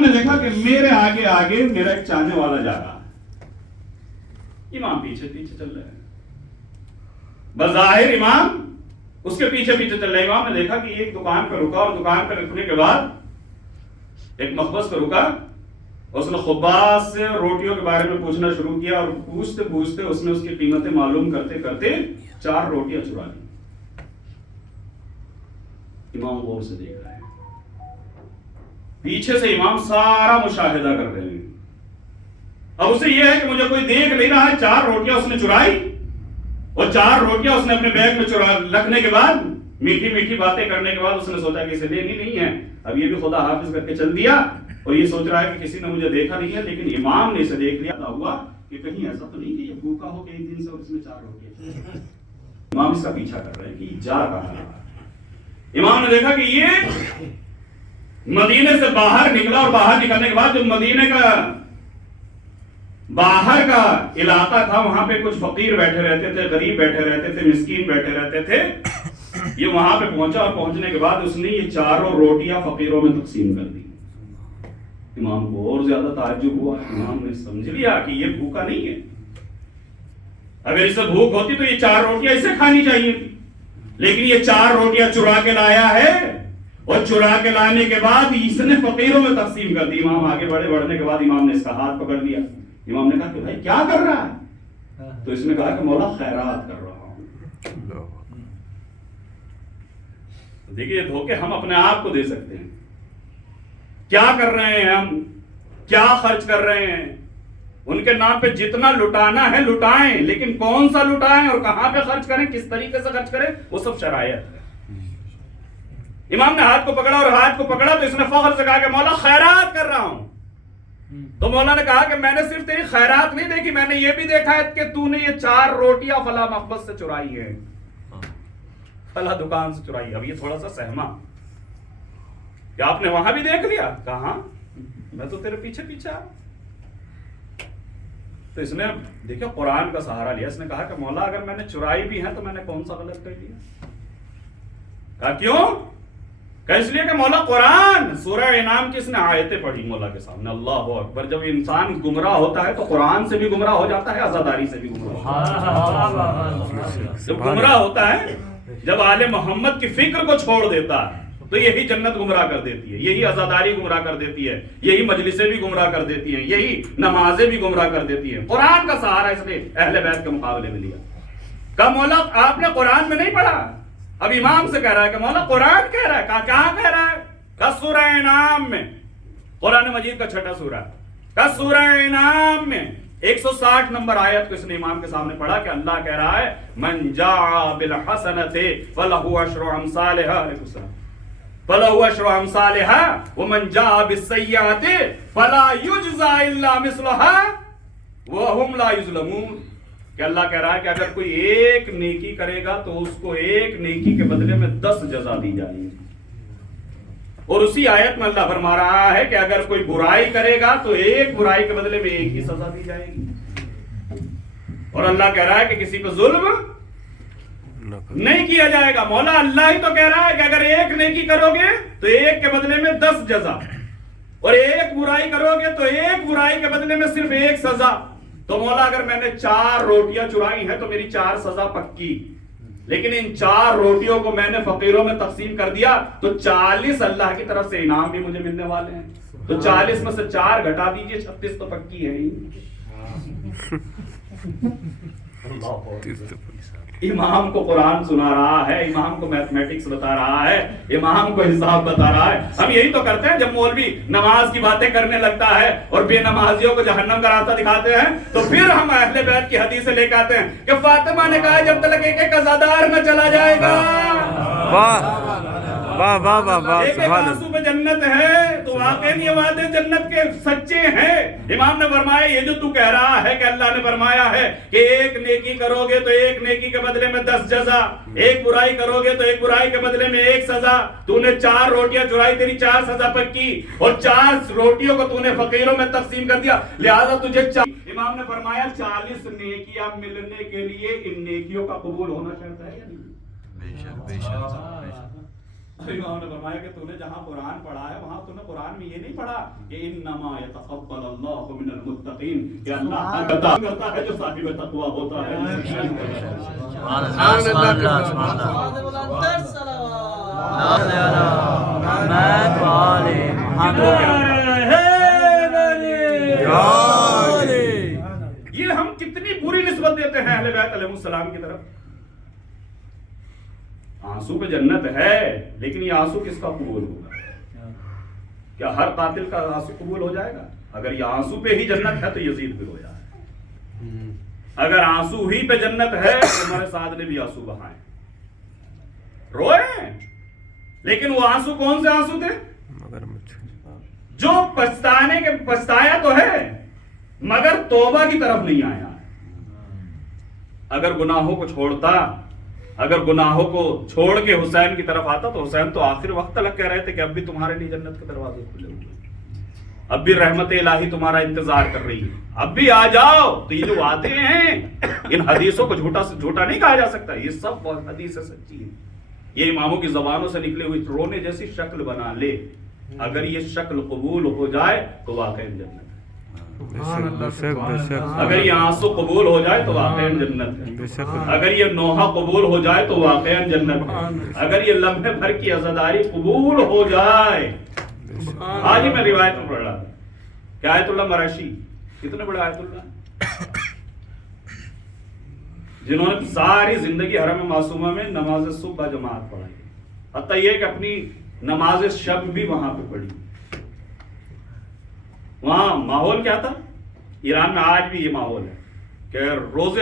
امام نے دیکھا کہ میرے آگے آگے میرا ایک چاہنے والا جا رہا ہے، امام پیچھے پیچھے چل رہے ہیں، بظاہر امام اس کے پیچھے پیچھے چل رہے ہیں۔ امام نے دیکھا کہ ایک دکان پہ رکا، اور دکان پہ رکنے کے بعد ایک مخبز پہ رکا، اس نے خباز سے روٹیوں کے بارے میں پوچھنا شروع کیا، اور پوچھتے پوچھتے اس نے اس کی قیمتیں معلوم کرتے کرتے 4 روٹیاں چرا لی۔ امام غور سے دیکھ رہے ہیں، پیچھے سے امام سارا مشاہدہ کر رہے ہیں۔ اب اسے یہ ہے کہ مجھے کوئی دیکھ نہیں رہا ہے، 4 روٹیاں اس نے چرائی، اور 4 روٹیاں اس نے اپنے بیگ میں رکھنے کے بعد میٹھی میٹھی باتیں کرنے کے بعد اس نے سوچا کہ اسے لینی نہیں ہے، اب یہ بھی خدا حافظ کر کے چل دیا، اور یہ سوچ رہا ہے کہ کسی نے مجھے دیکھا نہیں ہے، لیکن امام نے اسے دیکھ لیا۔ ہوا کہ کہیں ایسا تو نہیں کہ یہ بھوکا ہو کہ ایک دن سے اور اس میں 4 روٹیاں۔ امام اس کا پیچھا کر رہے ہیں کہ جا کہاں رہا ہے۔ امام نے دیکھا کہ یہ مدینے سے باہر نکلا، اور باہر نکلنے کے بعد جو مدینے کا باہر کا علاقہ تھا وہاں پہ کچھ فقیر بیٹھے رہتے تھے، غریب بیٹھے رہتے تھے، مسکین بیٹھے رہتے تھے۔ یہ وہاں پہ پہنچا، اور پہنچنے کے بعد اس نے یہ 4 روٹیاں فقیروں میں تقسیم کر دی۔ امام کو اور زیادہ تعجب ہوا، امام نے سمجھ لیا کہ یہ بھوکا نہیں ہے، اگر اسے بھوک ہوتی تو یہ 4 روٹیاں اسے کھانی چاہیے تھی، لیکن یہ 4 روٹیاں چرا کے لایا ہے، اور چرا کے لانے کے بعد اس نے فقیروں میں تقسیم کر دی۔ امام آگے بڑھنے کے بعد امام نے اس کا ہاتھ پکڑ لیا۔ امام نے کہا کہ بھائی کیا کر رہا ہے؟ تو اس نے کہا کہ مولا خیرات کر رہا ہوں۔ دیکھیے دھوکے ہم اپنے آپ کو دے سکتے ہیں۔ کیا کر رہے ہیں ہم، کیا خرچ کر رہے ہیں؟ ان کے نام پہ جتنا لٹانا ہے لٹائیں، لیکن کون سا لٹائیں اور کہاں پہ خرچ کریں، کس طریقے سے خرچ کریں، وہ سب شرائط ہے۔ امام نے ہاتھ کو پکڑا، اور ہاتھ کو پکڑا تو اس نے فخر سے کہا کہ مولا خیرات کر رہا ہوں۔ تو مولا نے کہا کہ میں نے صرف تیری خیرات نہیں دیکھی، میں نے یہ بھی دیکھا ہے کہ تو نے یہ 4 روٹیاں فلاں مخبز سے چرائی ہے، فلاں دکان سے چرائی ہے۔ اب یہ تھوڑا سا سہما کہ آپ نے وہاں بھی دیکھ لیا، کہاں میں تو تیرے پیچھے پیچھے۔ تو اس نے دیکھو قرآن کا سہارا لیا، اس نے کہا کہ مولا اگر میں نے چرائی بھی ہے تو میں نے کون سا غلط کر دیا؟ کہا کیوں؟ کہ اس لیے کہ مولا قرآن سورہ انعام کی اس نے آیتیں پڑھی مولا کے سامنے، اللہ اکبر۔ جب انسان گمراہ ہوتا ہے تو قرآن سے بھی گمراہ ہو جاتا ہے، عزاداری سے بھی گمراہ ہوتا ہے۔ جب گمراہ ہوتا ہے، جب آل محمد کی فکر کو چھوڑ دیتا ہے تو یہی جنت گمراہ کر دیتی ہے، یہی عزاداری گمراہ کر دیتی ہے، یہی مجلسیں بھی گمراہ کر دیتی ہیں، یہی نمازیں بھی گمراہ کر دیتی ہیں۔ قرآن کا سہارا اس نے اہل بیت کے مقابلے میں لیا۔ کہا مولا آپ نے قرآن میں نہیں پڑھا؟ اب امام سے کہہ رہا ہے کہ مولا قرآن کہہ رہا ہے۔ کہا کہاں کہہ رہا ہے؟ کہا سورہ انعام میں، قرآن مجید کا 6واں سورہ۔ کہا سورہ انعام میں 160 نمبر آیت کو اس نے امام کے سامنے پڑھا کہ اللہ کہہ رہا ہے من جاء بالحسنۃ فلہ عشر امثالھا، فلہ عشر امثالھا ومن جاء بالسیئۃ فلا یجزى الا مثلھا وهم لا یظلمون۔ کہ اللہ کہہ رہا ہے کہ اگر کوئی ایک نیکی کرے گا تو اس کو ایک نیکی کے بدلے میں 10 جزا دی جائے گی، اور اسی آیت میں اللہ فرما رہا ہے کہ اگر کوئی برائی کرے گا تو ایک برائی کے بدلے میں ایک ہی سزا دی جائے گی، اور اللہ کہہ رہا ہے کہ کسی پہ ظلم نہیں کیا جائے گا۔ مولا اللہ ہی تو کہہ رہا ہے کہ اگر ایک نیکی کرو گے تو ایک کے بدلے میں 10 جزا، اور ایک برائی کرو گے تو ایک برائی کے بدلے میں صرف ایک سزا۔ تو مولا اگر میں نے 4 روٹیاں چرائی ہیں تو میری 4 سزا پکی، لیکن ان 4 روٹیوں کو میں نے فقیروں میں تقسیم کر دیا تو 40 اللہ کی طرف سے انعام بھی مجھے ملنے والے ہیں۔ تو 40 میں سے 4 گھٹا دیجئے، 36 تو پکی ہے ہی۔ امام کو قرآن سنا رہا ہے، امام کو میتھمیٹکس بتا رہا ہے، امام کو حساب بتا رہا ہے۔ ہم یہی تو کرتے ہیں جب مولوی نماز کی باتیں کرنے لگتا ہے اور بے نمازیوں کو جہنم کا راستہ دکھاتے ہیں تو پھر ہم اہل بیت کی حدیثیں لے کے آتے ہیں کہ فاطمہ نے کہا جب تک ایک ایک عزادار نہ چلا جائے گا، واہ واہ واہ واہ، ایک ایک آنسو پہ جنت ہے، تو واقعی یہ وعدے جنت کے سچے ہیں۔ امام نے فرمایا یہ جو تو کہہ رہا ہے کہ اللہ نے فرمایا ہے کہ ایک نیکی کرو گے تو ایک نیکی کے بدلے میں 10 جزا، ایک برائی کرو گے تو ایک برائی کے بدلے میں ایک سزا، تو نے 4 روٹیاں چرائی، تیری 4 سزا پکی، اور 4 روٹیوں کو تو نے فقیروں میں تقسیم کر دیا، لہذا تجھے امام نے فرمایا 40 نیکیاں ملنے کے لیے ان نیکیوں کا قبول ہونا شرط ہے یا نہیں؟ ابھی امام نے فرمایا کہ تو نے جہاں قرآن پڑھا ہے وہاں تو نے قرآن میں یہ نہیں پڑھا کہ انما یتقبل اللہ من المتقین، کہ اللہ عطا کرتا ہے جو صاحب تقوی ہوتا ہے۔ یہ ہم کتنی بری نسبت دیتے ہیں اہل بیت علیہ السلام کی طرف۔ آنسو پہ جنت ہے، لیکن یہ آنسو کس کا قبول ہوگا؟ کیا ہر قاتل کا آنسو قبول ہو جائے گا؟ اگر یہ آنسو پہ ہی جنت ہے تو یزید بھی رویا ہے، اگر آنسو ہی پہ جنت ہے تو ہمارے ساتھ نے بھی آنسو بہائے روئے، لیکن وہ آنسو کون سے آنسو تھے؟ جو پچھتایا تو ہے مگر توبہ کی طرف نہیں آیا۔ اگر گناہوں کو چھوڑتا، اگر گناہوں کو چھوڑ کے حسین کی طرف آتا تو حسین تو آخر وقت تک کہہ رہے تھے کہ اب بھی تمہارے لیے جنت کے دروازے کھلے ہوئے، اب بھی رحمت الہی تمہارا انتظار کر رہی ہے، اب بھی آ جاؤ۔ تو یہ جو وعدے ہیں ان حدیثوں کو جھوٹا نہیں کہا جا سکتا، یہ سب حدیث سچی ہے، یہ اماموں کی زبانوں سے نکلے ہوئی رونے جیسی شکل بنا لے، اگر یہ شکل قبول ہو جائے تو واقعی جنت ہے، اگر یہ آنسو قبول ہو جائے تو واقعی جنت ہے، اگر یہ نوحہ قبول ہو جائے تو واقعی جنت ہے، اگر یہ لمحے بھر کی عزاداری قبول ہو جائے۔ آج ہی میں روایت میں پڑھ رہا تھا کہ آیت اللہ مراشی، کتنے بڑے آیت اللہ، جنہوں نے ساری زندگی حرم معصومہ میں نماز صبح جماعت پڑھائی، حتیٰ یہ کہ اپنی نماز شب بھی وہاں پہ پڑھی۔ وہاں ماحول کیا تھا؟ ایران میں آج بھی یہ ماحول ہے کہ روزے